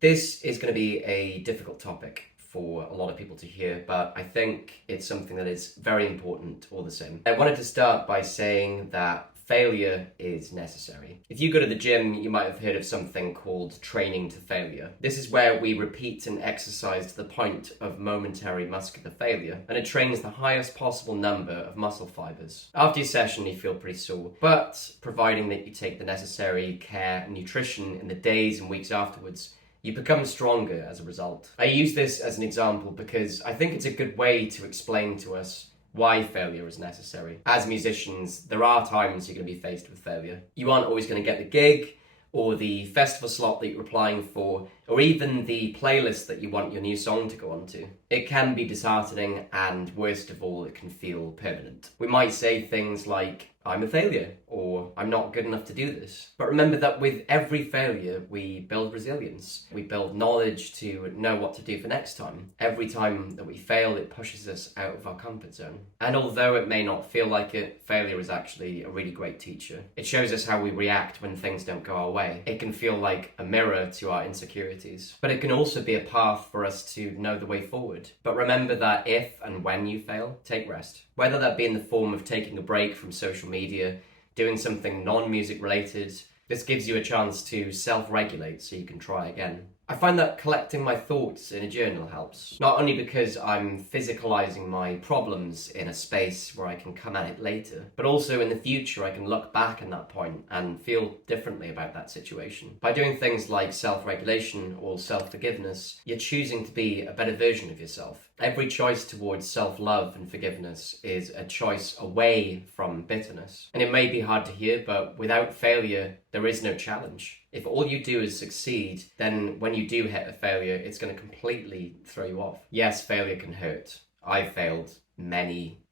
This is going to be a difficult topic for a lot of people to hear, but I think it's something that is very important all the same. I wanted to start by saying that failure is necessary. If you go to the gym, you might have heard of something called training to failure. This is where we repeat an exercise to the point of momentary muscular failure, and it trains the highest possible number of muscle fibers. After your session, you feel pretty sore, but providing that you take the necessary care and nutrition in the days and weeks afterwards, you become stronger as a result. I use this as an example because I think it's a good way to explain to us why failure is necessary. As musicians, there are times you're going to be faced with failure. You aren't always going to get the gig, or the festival slot that you're applying for, or even the playlist that you want your new song to go onto. It can be disheartening, and worst of all, it can feel permanent. We might say things like, I'm a failure, or I'm not good enough to do this. But remember that with every failure, we build resilience. We build knowledge to know what to do for next time. Every time that we fail, it pushes us out of our comfort zone. And although it may not feel like it, failure is actually a really great teacher. It shows us how we react when things don't go our way. It can feel like a mirror to our insecurities. But it can also be a path for us to know the way forward. But remember that if and when you fail, take rest. Whether that be in the form of taking a break from social media, doing something non-music related, this gives you a chance to self-regulate so you can try again. I find that collecting my thoughts in a journal helps, not only because I'm physicalizing my problems in a space where I can come at it later, but also in the future I can look back at that point and feel differently about that situation. By doing things like self-regulation or self-forgiveness, you're choosing to be a better version of yourself. Every choice towards self-love and forgiveness is a choice away from bitterness. And it may be hard to hear, but without failure, there is no challenge. If all you do is succeed, then when you do hit a failure, it's going to completely throw you off. Yes, failure can hurt. I've failed many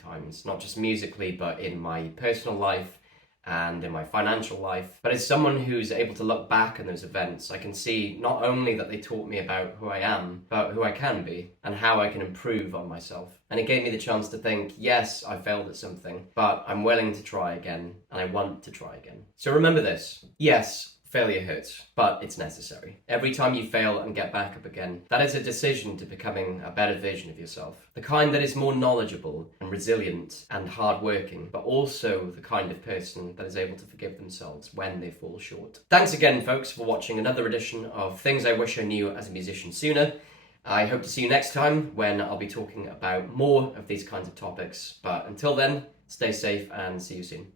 times, not just musically, but in my personal life and in my financial life. But as someone who's able to look back on those events, I can see not only that they taught me about who I am, but who I can be and how I can improve on myself. And it gave me the chance to think, yes, I failed at something, but I'm willing to try again and I want to try again. So remember this. Yes, failure hurts, but it's necessary. Every time you fail and get back up again, that is a decision to becoming a better version of yourself. The kind that is more knowledgeable and resilient and hardworking, but also the kind of person that is able to forgive themselves when they fall short. Thanks again, folks, for watching another edition of Things I Wish I Knew as a Musician Sooner. I hope to see you next time when I'll be talking about more of these kinds of topics. But until then, stay safe and see you soon.